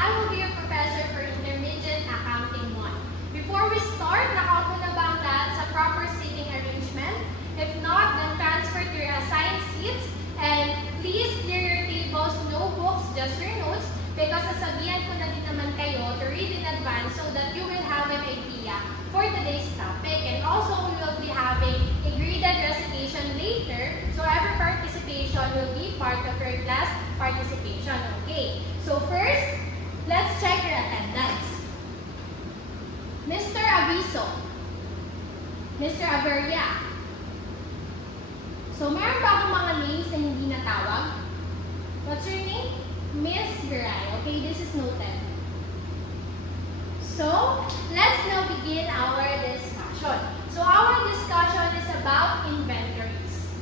I will be your professor for Intermediate Accounting 1. Before we start, nakaupo na ba ang lahat sa proper seating arrangement? If not, then transfer to your assigned seats and please clear your tables, no books, just your notes because sasabihan ko na din naman kayo to read in advance so that you will have an idea for today's topic. And also, we will be having a graded recitation later, so every participation will be part of your class participation. Okay, so first, let's check your attendance. Mr. Aviso, Mr. Averia. So, meron ba akong mga names na hindi natawag? What's your name? Miss Garay. Okay, this is noted. So, let's now begin our discussion. So, our discussion is about inventories.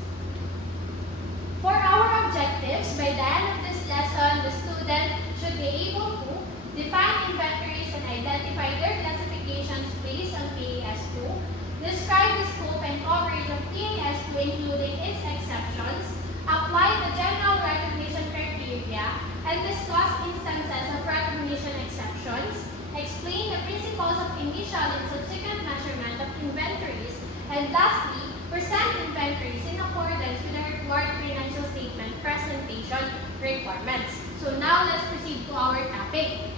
For our objectives, by the end of this lesson, the student should be able to define inventories and identify their classifications based on PAS2, describe the scope and coverage of PAS2 including its exceptions, apply the general recognition criteria, and discuss instances of recognition exceptions, explain the principles of initial and subsequent measurement of inventories, and lastly, present inventories in accordance with the required financial statement presentation requirements. So now let's proceed to our topic.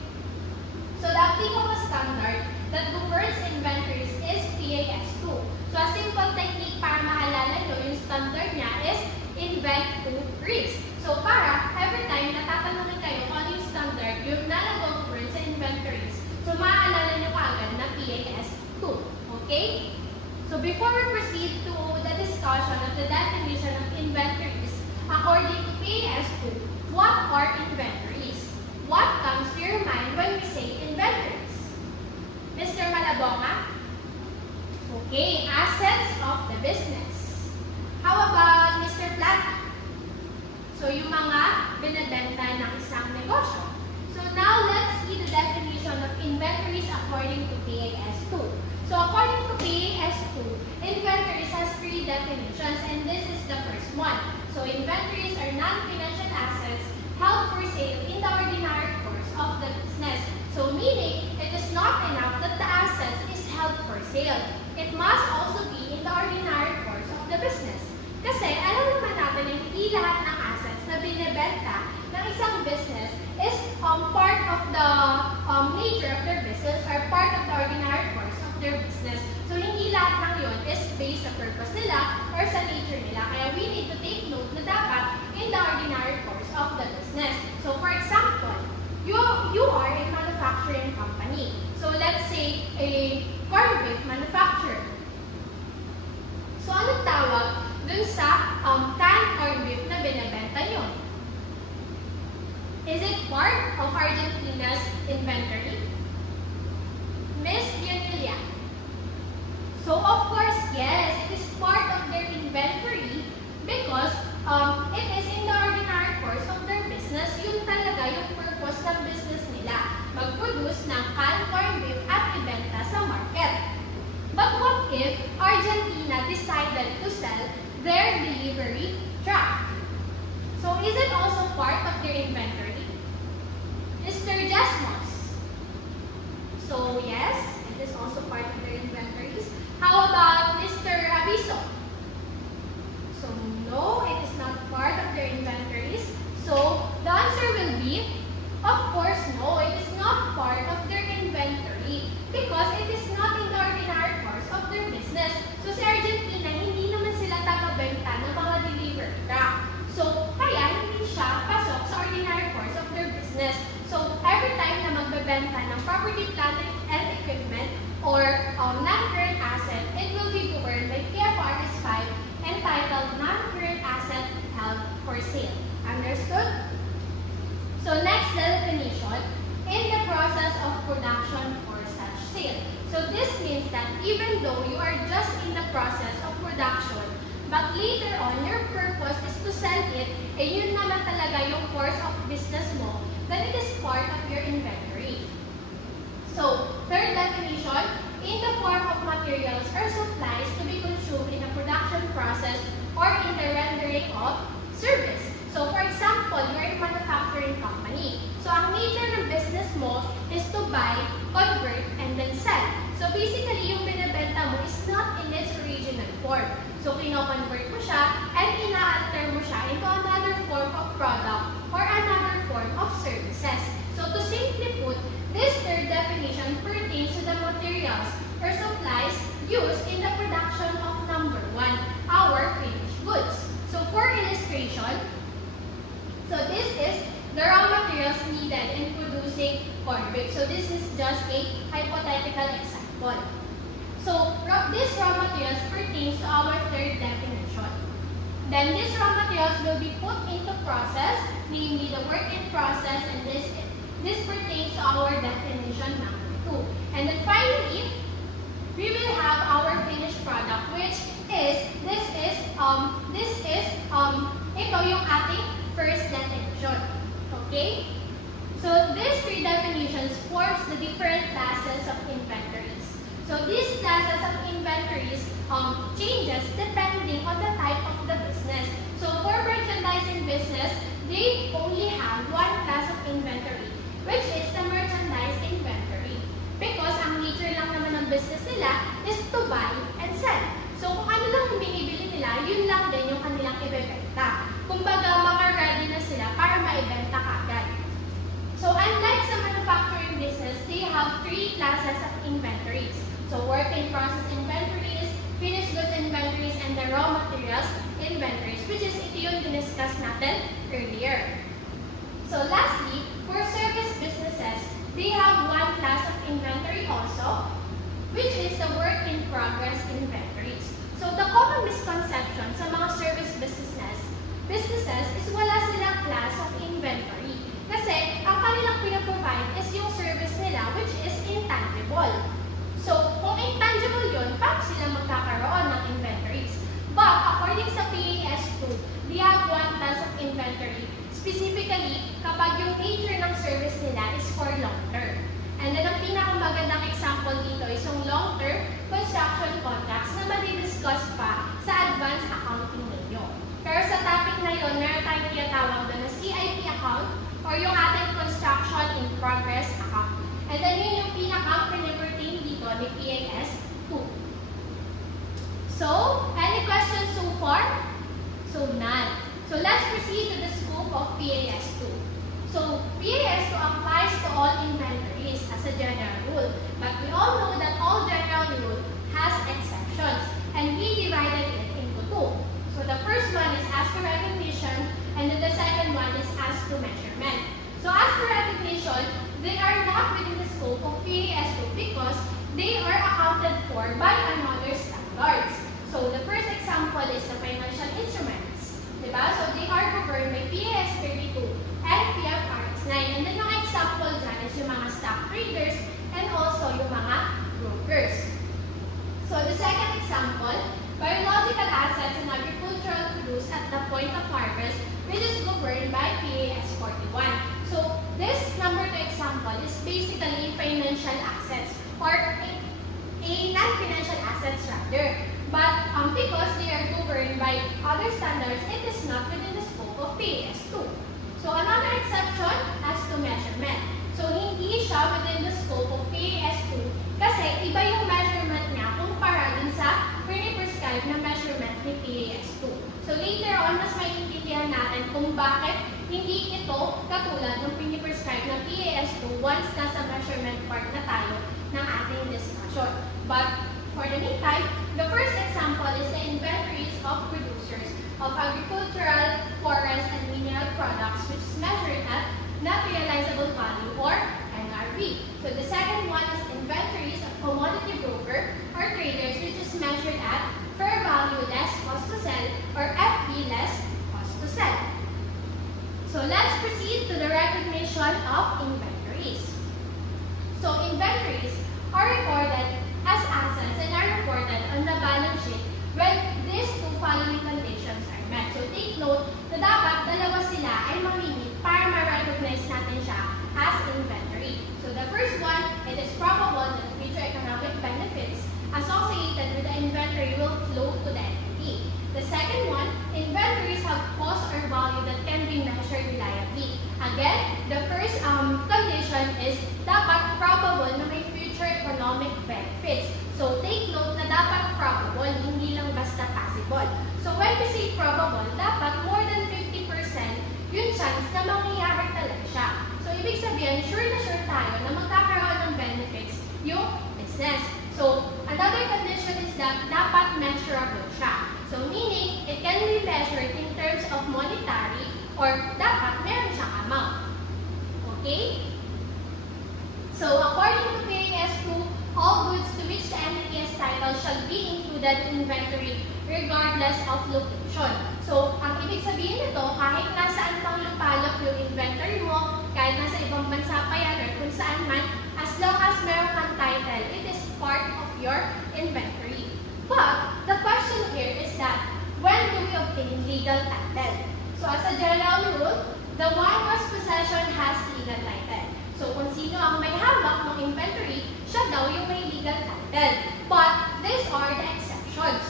So the applicable standard that governs inventories is PAS2. So a simple technique para maalala nyo yung standard niya is invent to risk. So para every time natatanungin kayo kung ano yung standard yung nalagong sa inventories, so maaalala nyo kaagad na PAS2. Okay? So before we proceed to the discussion of the definition of inventories, according to PAS2, what are inventories? What comes to your mind when we say inventories? Mr. Malabonga? Okay, assets of the business. How about Mr. Plata? So yung mga binibenta ng isang negosyo. So now let's see the definition of inventories according to PAS2. So according to PAS2, inventories has three definitions and this is the first one. So inventories are non-financial assets held for sale in the ordinary course of the business. So meaning, it is not enough that the assets is held for sale. It must also be in the ordinary course of the business. Kasi alam naman natin na hindi lahat ng assets na binibenta ng isang business is part of the nature of their business or part of the ordinary course of their business. So hindi lahat ng yun is based sa purpose nila or sa nature nila. Kaya we need to take note na dapat in the ordinary course of the business. So for example, you are a manufacturing company. So let's say a corned beef manufacturer. So anong tawag dun sa canned corned beef na binibenta nyo? Is it part of Argentina's inventory? Miss Yanilia. So of course, yes, it is part of their inventory because it is in the ordinary course of their business. Yun talaga yung purpose ng business nila. Mag-produce ng canned corned beef at ibenta sa market. But what if Argentina decided to sell their delivery truck? So is it also part of their inventory? Mr. Jasmos. So yes, it is also part of their inventories. How about Mr. Aviso? So no, it is not part of their inventories. So the answer will be, of course, no, it is not part of their inventory because it is not in the ordinary course of their business. So si Argentina, hindi naman sila taga-benta ng mga delivery truck. So kaya hindi siya pasok sa ordinary course of their business. So every time na magbebenta ng property, plant, and equipment or non-current asset, it will be governed by PFRS 5 entitled Non-Current Asset Held for Sale. Understood? So next, the definition, in the process of production for such sale. So this means that even though you are just in the process of production, but later on, your purpose is to sell it, and yun naman talaga yung course of business mo, then it is part of your inventory. So, third definition, in the form of materials or supplies to be consumed in a production process or in the rendering of service. So, for example, you're a manufacturing company. So, ang nature ng business mo is to buy, convert, and then sell. So basically, yung binibenta mo is not in its original form. So kino-convert mo siya and ina-alter mo siya into another form of product or another form of services. So to simply put, this third definition pertains to the materials or supplies used in the production of number 1, our finished goods. So for illustration, so this is the raw materials needed in producing corn beef. So this is just a hypothetical example. So this raw materials pertains to our third definition. Then these raw materials will be put into process, namely the work in process, and this pertains to our definition number 2. And then finally, we will have our finished product, which is ito yung ating first definition. Okay? So these three definitions forms the different classes of inventories. So these classes of inventories changes depending on the type of the business. So for merchandising business, they only have one class of inventory, which is the merchandise inventory. Because ang nature lang naman ng business nila is to buy and sell. So kung ano lang yung binibili nila, yun lang din yung kanilang ibebenta. Kumbaga, mga-ready na sila para maibenta kagad. So unlike sa manufacturing business, they have three classes of inventories. So work in process inventories, finished goods inventories, and the raw materials inventories, which is ito yung diniscuss natin earlier. So lastly, for service businesses, they have one class of inventory also, which is the work in progress inventories. So the common misconception sa mga service businesses is wala silang class of inventory. Kasi ang kanilang pinaprovide is yung service nila, which is intangible. So kung intangible yun, paano sila magkakaroon ng inventories? But according sa PAS2, they have one class of inventory. Specifically, kapag yung nature ng service nila is for long-term. And then, ang pinakamagandang example dito is yung long-term construction contracts na madi-discuss pa sa advanced accounting ninyo. Pero sa topic na yun, meron tayong tinatawag doon na CIP account or yung ating construction in progress account. And then, yun yung pinaka-pertain dito ni PAS2. So, any questions so far? So, none. So, let's proceed to the scope of PAS2. So, PAS2 applies to all inventories as a general rule. But we all know that all general rule has exceptions. And we divided it into two. So, the first one is as to recognition, and then the second one is as to measurement. So, as to recognition, they are not within the scope of PAS2 because they are accounted for by another standards. So, the first example is the financial instruments. Diba? So, they are governed by PAS32 and PFRS9. And then, yung example dyan is yung mga stock traders and also yung mga brokers. So, the second example, biological assets and agricultural produce at the point of harvest, which is governed by PAS41. So, this number 2 example is basically financial assets or a non-financial assets rather. But because they are governed by other standards, it is not within the scope of PAS2. So another exception as to measurement. So hindi siya within the scope of PAS2 kasi iba yung measurement niya kumpara dun sa pre-prescribed na measurement ni PAS2. So later on, mas maiintindihan natin kung bakit hindi ito katulad ng pre-prescribed na PAS2 once nasa measurement part na tayo ng ating discussion. But for the meantime, the first example is the inventories of producers of agricultural, forest, and mineral products, which is measured at net realizable value or NRV. So the second one is inventories of commodity broker or traders, which is measured at fair value less cost to sell or FV less cost to sell. So let's proceed to the recognition of inventories. So inventories are recorded as assets and are reported on the balance sheet when these two following conditions are met. So take note na dapat dalawa sila ay mamimit para ma-recognize natin siya as inventory. So the first one, it is probable that the future economic benefits associated with the inventory will flow to the entity. The second one, inventories have cost or value that can be measured reliably. Again, the first condition is dapat probable na may future economic benefits. So take note na dapat probable, hindi lang basta possible. So when we say probable, dapat more than 50% yung chance na mangyayari talaga siya. So ibig sabihin, sure na sure tayo na magkakaroon ng benefits yung business. So another condition is that dapat measurable siya. So meaning, it can be measured in terms of monetary or dapat meron siyang amount. Okay? So according to PAS 2, all goods to which the entity has title shall be included in inventory regardless of location. So ang ibig sabihin nito, kahit nasaan pang lupalop yung inventory mo, kahit nasa ibang bansa pa yan or kung saan man, as long as meron kang title, it is part of your inventory. But the question here is that when do we obtain legal title? So as a general rule, the one whose possession has legal title. So kung sino ang may hawak ng inventory, siya daw yung may legal title. But these are the exceptions.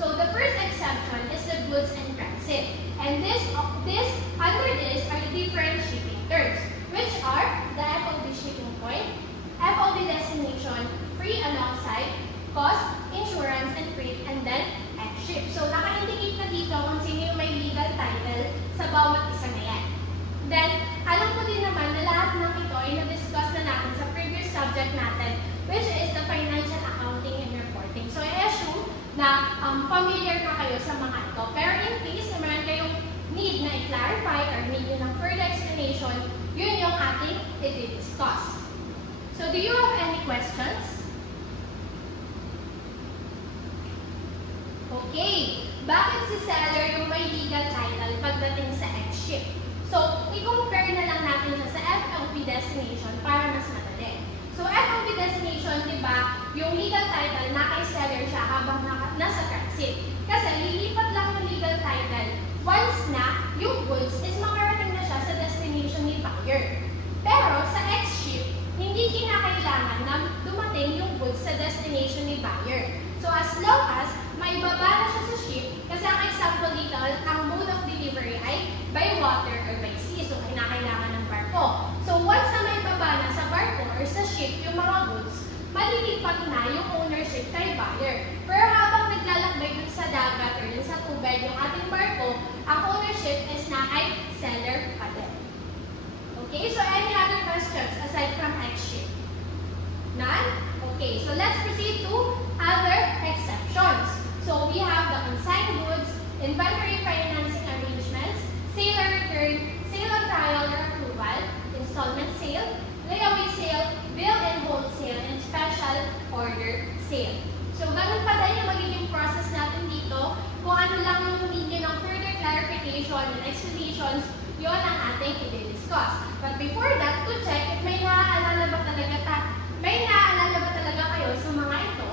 So the first exception is the goods in transit. And under this are the different shipping terms, which are the FOB shipping point, FOB destination, free alongside, cost, insurance, and freight, and then ship. So naka-indicate na dito kung sino yung may legal title sa bawat isa na yan. Then, alam ko din naman na lahat ng ito ay na-discuss na natin sa previous subject natin, which is the financial accounting and reporting. So I assume na familiar na kayo sa mga ito. Pero in case na meron kayong need na i-clarify or need ng further explanation, yun yung ating i-discuss. So do you have any questions? Okay, bakit si seller yung may legal title pagdating sa X-ship? So, i-compare na lang natin siya sa FOB destination para mas madali. So, FOB destination, di ba, yung legal title na kay seller siya habang nasa transit. Kasi lilipat lang yung legal title once na yung goods is makarating na siya sa destination ni buyer. Pero sa X-ship, hindi kinakailangan na dumating yung goods sa destination ni buyer. So, as long as may baba na siya sa ship, kasi ang example dito, ang mode of delivery ay by water or by sea. So, kinakailangan ng barko. So, once na may baba na sa barko or sa ship yung mga goods, malilipat na yung ownership kay buyer. Pero habang naglalakbay dun sa dagat or dun sa tubig yung ating barko, ang ownership is na ay seller pa din. Okay, so any other questions aside from X-ship? None? Okay, so let's proceed to other exceptions. So we have the consigned goods, inventory financing arrangements, sale or return, sale on trial or approval, installment sale, layaway sale, bill and wholesale, and special order sale. So ganun pa din yung magiging process natin dito. Kung ano lang yung need ng further clarification and explanations, yun ang ating i-discuss. But before that, to check if may naaalala ba talaga kayo sa mga ito.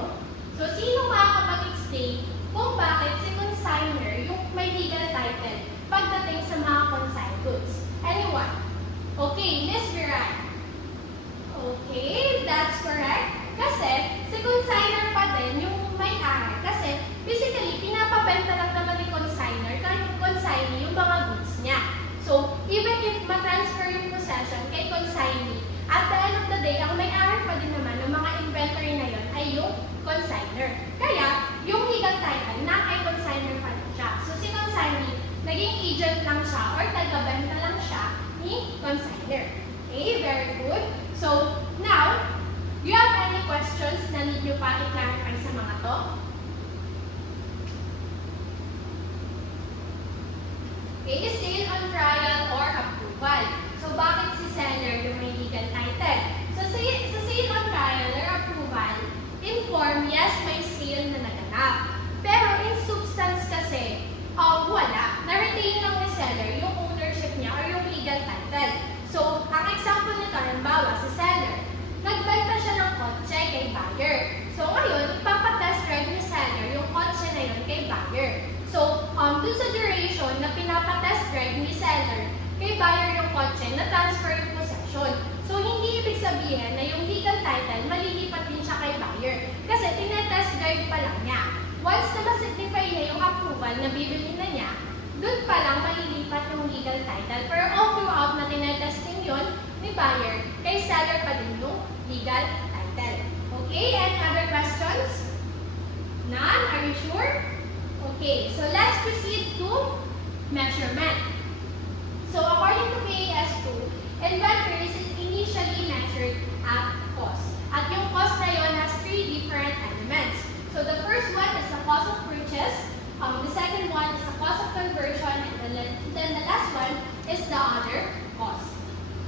So sino makakapag-explain kung bakit si consignor yung may legal title pagdating sa mga consigned goods? Anyone? Okay, Miss Viran. Okay, that's correct. Kasi si consignor pa din yung may-ari. Kasi basically, pinapabenta lang naman ni consignor kahit consignee yung mga goods niya. So, even if matransfer yung possession kay consignee, at the end of the day, ang may-ari pa din naman ng mga inventory na yun ay yung consignor. Kaya, yung legal title na kay consignor pa rin siya. So, si consignee, naging agent lang siya or taga-benta lang siya ni consignor. Okay, very good. So, now, do you have any questions na need nyo pa i-clarify sa mga to? Okay, sale on trial or approval. So, bakit si seller yung may legal title? So, sa sale on trial or approval, in form, yes, may sale na naganap. Pero in substance kasi, wala. Na-retain lang ni seller yung ownership niya or yung legal title. So, ang example nito, halimbawa, si seller, nagbenta siya ng kotse kay buyer. So, ngayon, ipapatest drive ni seller yung kotse na yun kay buyer. So, dun sa duration na pinapatest drive ni seller kay buyer yung kotse, na-transfer yung possession. So, hindi ibig sabihin na yung legal title, malilipat din siya kay buyer. Kasi, tinetest drive pa lang niya. Once na ma-signify niya yung approval na bibili na niya, doon pa lang malilipat yung legal title. Pero all throughout na tinetesting yun ni buyer, kay seller pa din yung legal title. Okay, and other questions? None? Are you sure? Okay, so let's proceed to measurement. So according to PAS2, inventories is initially measured at cost. At yung cost na yun has three different elements. So the first one is the cost of purchase, the second one is the cost of conversion, and then the last one is the other cost.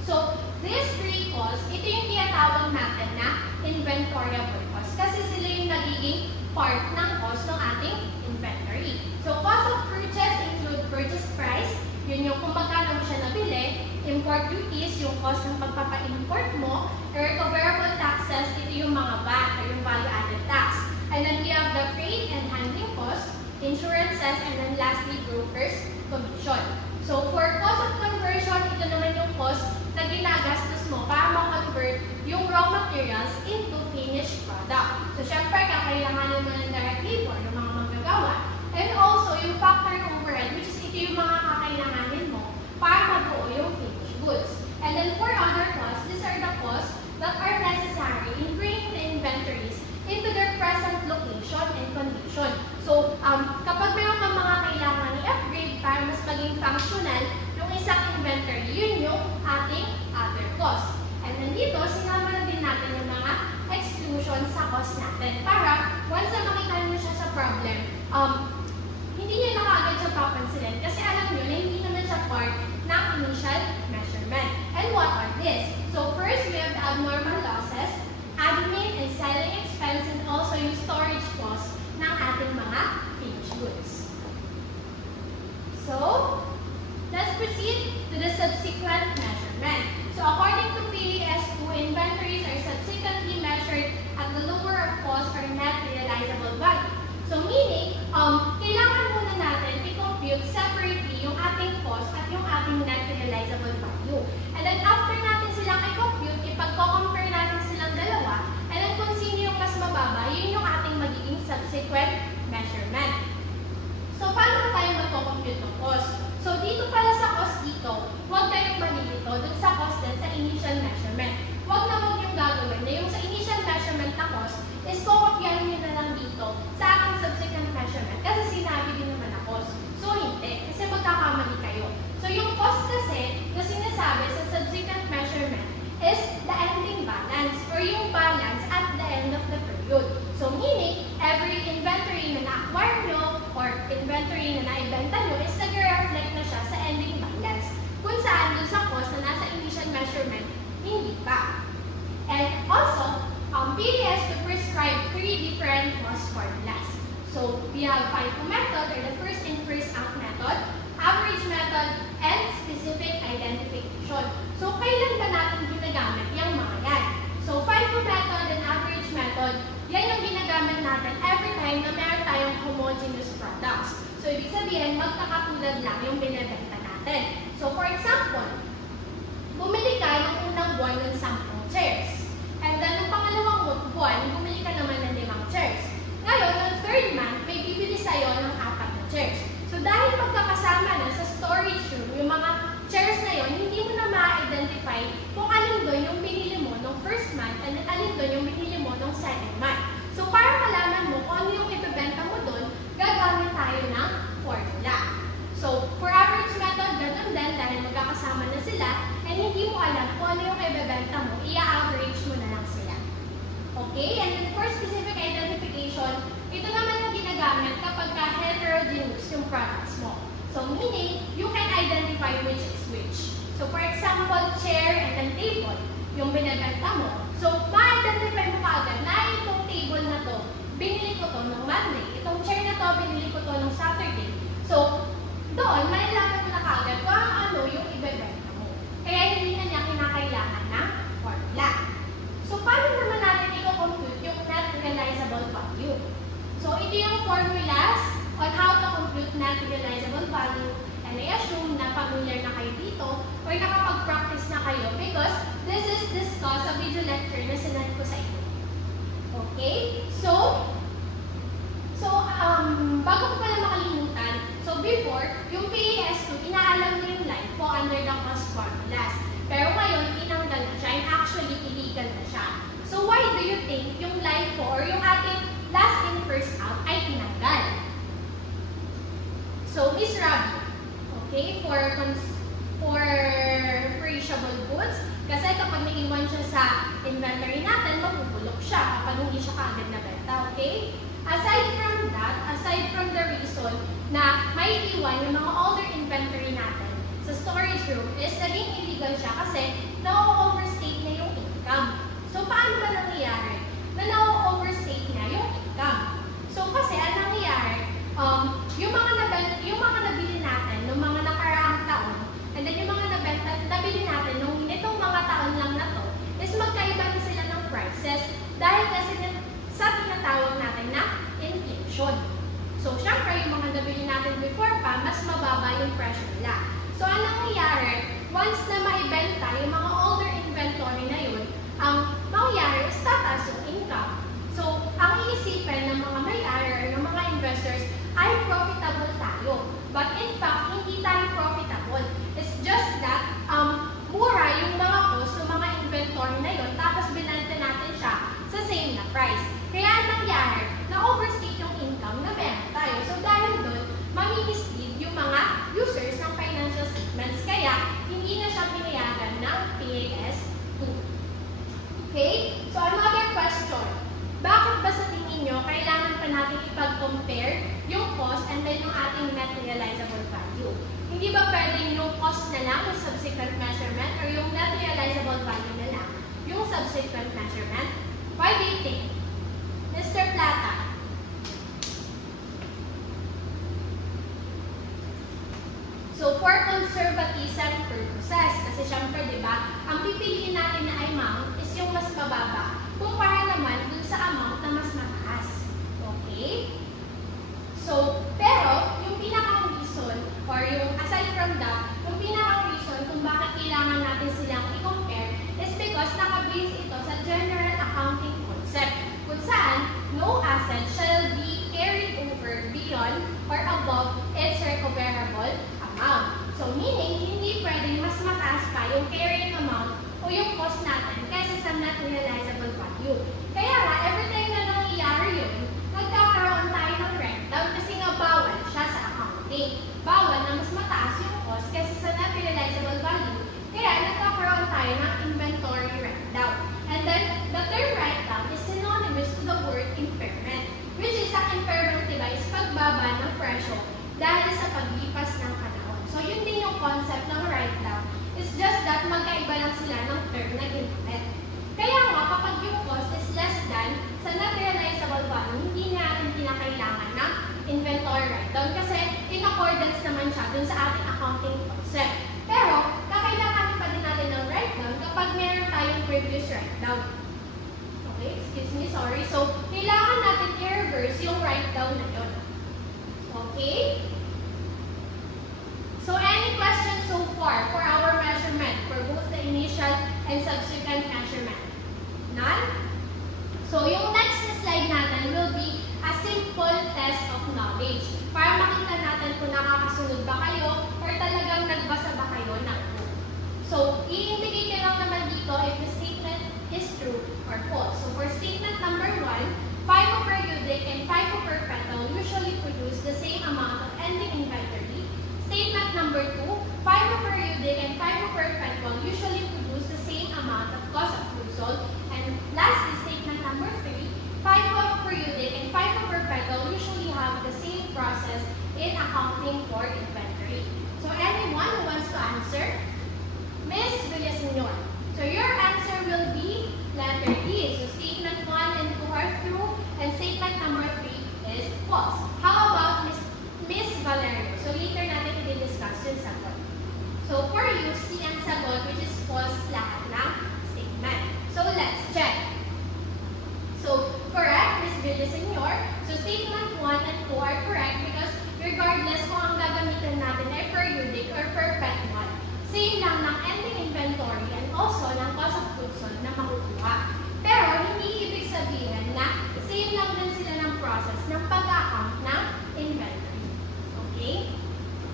So these three costs, ito yung tinatawag natin na inventoriable cost kasi sila yung nagiging part ng cost ng ating inventory. So cost of purchase include purchase price, yun yung kung magkano mo siya nabili, import duties, yung cost ng pagpapa-import mo, recoverable taxes, ito yung mga VAT or yung value-added tax. And then we have the freight and handling cost, insurances, and then lastly, broker's commission. So for cost of conversion, ito naman yung cost na ginagastos mo para ma-convert yung raw materials into finished product. So syempre, kakailanganin mo ng direct labor ng mga manggagawa. And also, yung factory overhead, which is ito yung mga kakailanganin mo para mabuo yung finished goods. And then for other costs, these are the costs that are necessary in bringing the inventories into their present location and condition. So, kapag mayroon kang mga kailangan i-upgrade para mas maging functional yung isang inventory, yun yung ating other cost. And then dito, sinama na din natin yung mga exclusion sa cost natin para once na makita nyo siya sa problem, hindi nyo na kaagad siya papansinin kasi alam nyo na hindi naman siya part ng initial measurement. And what are this? So first, we have the abnormal losses, admin and selling expense, and also yung storage cost ng ating mga finished goods. So, let's proceed to the subsequent measurement. So according to PAS2, inventories are subsequently measured at the lower of cost or net realizable value. So meaning, kailangan muna natin i-compute separately yung ating cost at yung ating net realizable value. And then after natin silang i-compute, ipag-compare natin silang dalawa, and then kung sino yung mas mababa, yun yung ating magiging subsequent measurement. So paano tayo mag-compute ng cost? So dito pala sa cost dito, huwag kayong malilito dun sa cost din sa initial measurement. Huwag na huwag yung gagawin na yung sa initial measurement na cost is kukopyahin nyo na lang dito sa aking subsequent measurement kasi sinabi din naman na cost. So hindi, kasi magkakamali kayo. So yung cost kasi na sinasabi sa subsequent measurement is the ending balance or yung balance at the end of the period. So meaning, every inventory na na-acquire nyo or inventory na naibenta nyo is nag-reflect na siya sa ending balance. Kung saan dun sa cost na nasa initial measurement, hindi pa. And also, PAS to prescribe three different cost formulas. So we have FIFO method or the first in first out method, average method, and specific identification. So kailan ba natin ginagamit yung mga yan? So FIFO method and average method, yan yung ginagamit natin every time na meron tayong homogeneous products. So ibig sabihin, magkakatulad lang yung binibenta natin. So for example, bumili ka ng unang buwan ng 10 chairs. And then, ng pangalawang buwan, bumili ka naman ng 5 chairs. Ngayon, ng third month, may bibili sa'yo ng 4 na chairs. So dahil magkakasama na sa storage room, yung mga chairs na yun, hindi mo na ma-identify kung alin doon yung binili mo ng first month and alin doon yung binili mo ng second month. So para malaman mo kung ano yung ibebenta mo doon, gagamit tayo ng formula. So for average method, ganun din dahil magkakasama na sila and hindi mo alam kung ano yung ibebenta mo, i-average mo na lang sila. Okay? And then for specific identification, ito naman yung ginagamit kapag heterogeneous yung products mo. So meaning, you can identify which is which. So for example, chair and then table, yung binibenta mo. So ma-identify mo kaagad na itong table na to, binili ko to ng Monday. Itong chair na to, binili ko to ng Saturday. So doon, malalaman mo na kaagad kung ano yung ibebenta mo. Kaya hindi na niya kinakailangan ng formula. So paano naman natin i-compute yung net realizable value? So ito yung formulas on how to compute net realizable value. And I assume na familiar na kayo dito or nakapag-practice na kayo because this is discussed sa video lecture na sinend ko sa inyo. Okay? So bago ko pala makalimutan, so before, yung PAS is Rabi. Okay, for perishable goods, kasi kapag naiwan siya sa inventory natin, mabubulok siya kapag hindi siya kaagad nabenta, okay? Aside from the reason na may iwan yung mga older inventory natin sa storage room is naging illegal siya kasi na-overstate na yung income. So, paano ba nangyayari na na-overstate niya yung income? So, kasi ang nangyayari, yung mga nabili natin noong mga nakaraang taon, and then yung mga nabili natin nung itong mga taon lang na to, is magkaiba na sila ng prices dahil kasi sa tinatawag natin na inflation. So, syempre, yung mga nabili natin before pa, mas mababa yung presyo nila. So, ang nangyayari, once na maibenta yung mga older inventory na yun, ang mangyayari is tataas yung income. So, ang iisipin ng mga may-ari or ng mga investors ay profitable tayo. But in fact, hindi tayo profitable. It's just that mura yung mga cost ng mga inventory na yun, tapos binenta natin siya sa same na price. Kaya ang nangyari, na-overstate yung income na meron tayo. So dahil doon, mami-mislead yung mga users ng financial statements, kaya hindi na siya pinayagan ng PAS2. Okay? So another question. Bakit ba sa tingin nyo, kailangan pa natin ipag-compare yung cost and then yung ating net realizable value? Hindi ba pwedeng yung cost na lang, yung subsequent measurement, or yung net realizable value na lang, yung subsequent measurement? Why do you think? Mr. Plata. So, for conservatism purposes, kasi syempre, di ba, ang pipiliin natin na amount is yung mas mababa, kumpara naman dun sa amount na mas mataas. Okay? So, pero, yung pinaka-reason, or yung aside from that, yung pinaka-reason kung bakit kailangan natin silang i-compare is because naka-base ito sa general accounting concept, kung saan no asset shall be carried over beyond or above its recoverable amount. So, meaning, hindi pwedeng mas mataas pa yung carrying amount o yung cost natin kaysa sa net realizable value. Kaya nga, every time na nangyayari yun, nagkakaroon tayo ng write-down kasi nga bawal siya sa accounting. Bawal na mas mataas yung cost kaysa sa net realizable value. Kaya nagkakaroon tayo ng inventory write-down. And then, the term write-down is synonymous to the word impairment, which is ang impairment, diba, is pagbaba ng presyo dahil sa paglipas ng panahon. So, yun din yung concept ng write-down. It's just that magkaiba lang sila ng term na ginamit. Kaya nga, kapag yung cost is less than sa net realizable value, hindi natin kinakailangan ng inventory write-down kasi in accordance naman siya dun sa ating accounting concept. Pero, kakailangan pa din natin ng write-down kapag meron tayong previous write-down. Okay, excuse me, sorry. So, kailangan natin i-reverse yung write-down na yun. Okay? So, any questions so far for our measurement for both the initial and subsequent measurement? None? So, yung next slide natin will be a simple test of knowledge para makita natin kung nakakasunod ba kayo or talagang nagbasa ba kayo ng book. So, i-indicate lang naman dito if the statement is true or false. So, for statement number 1, FIFO periodic and FIFO perpetual usually produce the same amount of ending inventory. Statement number 2, FIFO periodic and FIFO perpetual usually produce the same amount of cost of goods sold. And lastly, statement number 3, FIFO periodic and FIFO perpetual usually have the same process in accounting for inventory. So anyone who wants to answer? Ms. Villaseñor. So your answer will be letter D. So statement 1 and 2 are true, and statement number 3 is false. How about Miss Valerio? So later natin i-discuss yung sagot. So for you, C ang sagot, which is false lahat ng statement. So let's check. So correct, Miss Villaseñor. So statement 1 and 2 are correct because regardless kung ang gagamitin natin ay periodic or perpetual, same lang ng ending inventory and also ng cost of goods sold na makukuha. Pero hindi ibig sabihin na same lang din sila ng process ng pag-account ng inventory. Okay?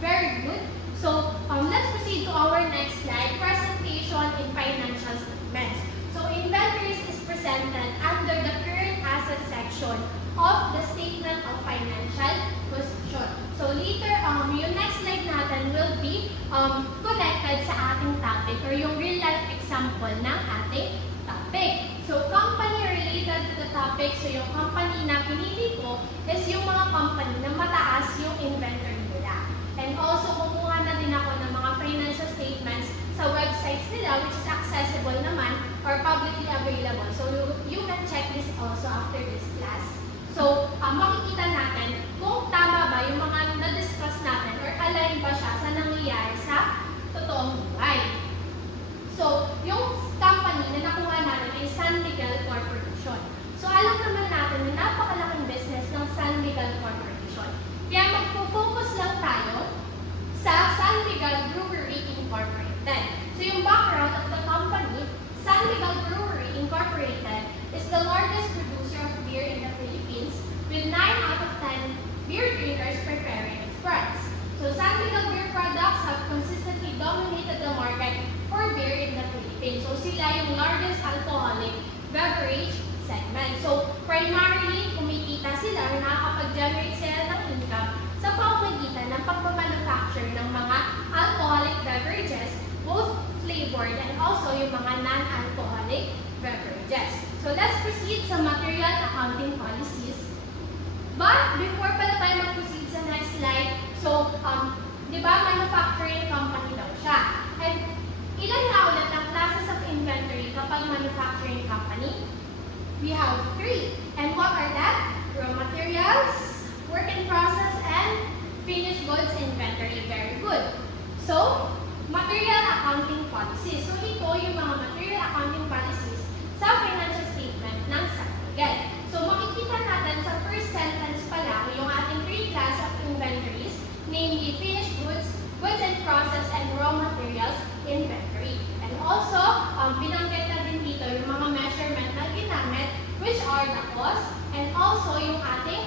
Very good. So, let's proceed to our next slide, presentation in financial statements. So, inventories is presented under the current asset section of the statement of financial position. So, So later, yung next slide natin will be connected sa ating topic or yung real life example ng ating topic. So company related to the topic, so yung company na pinili ko is yung mga company na mataas yung inventory nila. And also, kumuha na din ako ng mga financial statements sa websites nila which is accessible naman or publicly available. So you can check this also after this class. So, makikita natin kung tama ba yung mga na-discuss natin or align ba siya sa nangyayari sa totoong buhay. So, yung company na nakuha natin ay San Miguel Corporation. So, alam naman natin na napakalaking business ng San Miguel Corporation. Kaya magpo-focus lang tayo sa San Miguel Brewery Incorporated. So, yung background of the company, San Miguel Brewery Incorporated is the largest producer of beer in the Philippines with 9 out of 10 beer drinkers preferring its brands. So, San Miguel beer products have consistently dominated the market for beer in the Philippines. So, sila yung largest alcoholic beverage segment. So, primarily, kumikita sila or nakakapag-generate sila ng income sa pamamagitan ng pagmamanufacture ng mga alcoholic beverages, both flavored and also yung mga non-alcoholic beverages. So, let's proceed sa material accounting policies. But, before pala tayo mag-proceed sa next slide, so, di ba, manufacturing company daw siya. And, ilan nga ulit ang classes of inventory kapag manufacturing company? We have 3. And what are that? Raw materials, work in process, and finished goods inventory. Very good. So, material accounting policies. So, ito yung mga material accounting policies sa financial statement ng San Miguel. So, makikita natin sa first sentence pa lang yung ating 3 class of inventories, namely finished goods, goods in process, and raw materials inventory. And also, binanggit na din dito yung mga measurement na ginamit, which are the cost, and also yung ating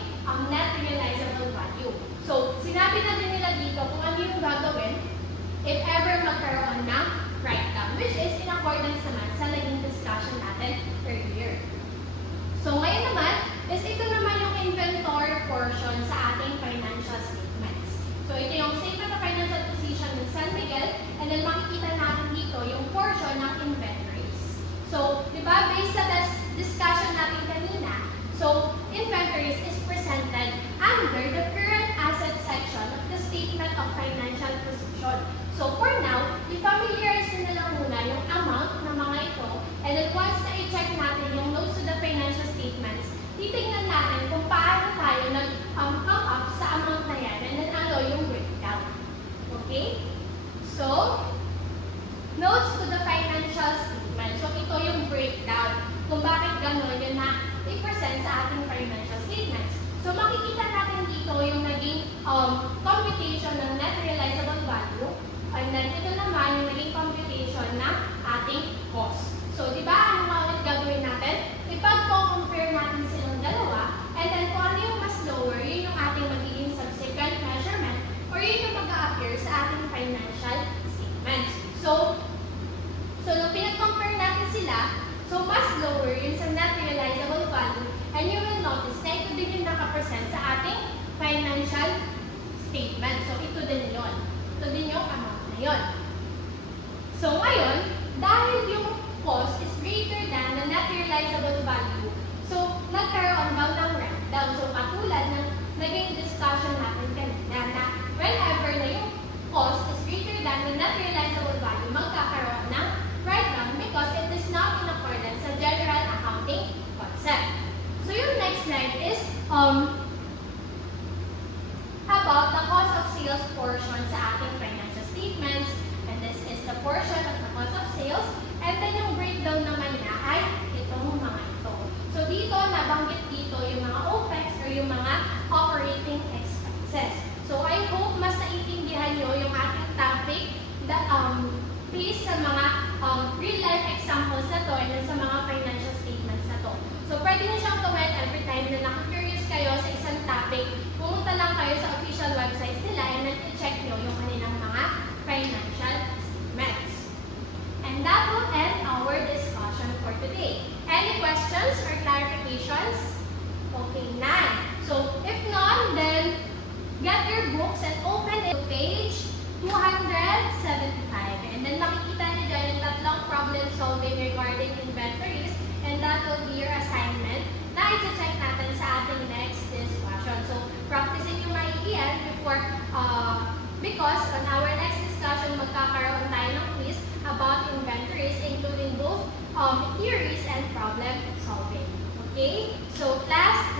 net realizable value. So, sinabi na din nila dito kung ano yung gagawin if ever magkaroon ng write-down, which is in accordance naman sa naging discussion natin earlier. So, ngayon naman, is ito naman yung inventory portion sa ating financial statements. So, ito yung statement of financial position ng San Miguel, and then makikita natin dito yung portion ng inventories. So, di ba, based sa discussion natin kanina, so, inventories is presented under the current asset section of the statement of financial position. So, for now, i-familiarize nyo na lang muna yung amount ng mga ito, and then once na i-check natin yung notes to the financial statements, titignan natin kung paano tayo nag-come up sa amount na yan, and then ano yung breakdown. Okay? So, notes to the financial statement. So, ito yung breakdown kung bakit gano'n yun na i-present sa ating financial statements. So, makikita natin dito yung naging computation ng net realizable value, and then ito naman yung naging computation ng ating cost. So, di ba, ano nga ulit gagawin natin? Ipag-compare natin silang dalawa, and then kung ano yung mas lower, yun yung ating magiging subsequent measurement, or yun yung mag-a-appear sa ating financial statements. So nung pinag-compare natin sila, so mas lower yun sa net realizable value, and you will notice na ito din yung nakapresent sa ating financial statement. So, ito din yun. Ito din yung amount na yun. So, ngayon, dahil yung cost is greater than the net realizable value, so, nagkaroon daw ng write-down. So, katulad ng naging discussion natin kanina na whenever na yung cost is greater than the net realizable value, magkakaroon ng write-down because it is not in accordance sa general accounting concept. So, yung next slide is about the cost of sales portion sa ating financial statements. And this is the portion of the cost of sales. And then yung breakdown naman niya ay itong mga ito. So, dito, nabanggit dito yung mga OPEX or yung mga operating expenses. So, I hope mas naiintindihan nyo yung ating topic that, based sa mga real-life examples na to and sa mga financial statements na to. So, pwede nyo siyang gawin every time na nakaka-curious kayo sa isang topic, pumunta lang kayo sa official websites nila and then i-check nyo yung kanilang mga financial statements. And that will end our discussion for today. Any questions or clarifications? Okay, none. So, if none, then get your books and open it to page 275. And then makikita niyo dyan yung tatlong problem solving regarding inventories, and that will be your assignment na i-check natin sa ating next discussion. So, practicing yung maigi yan before, because on our next discussion, magkakaroon tayo ng quiz about inventories, including both theories and problem solving. Okay? So, class,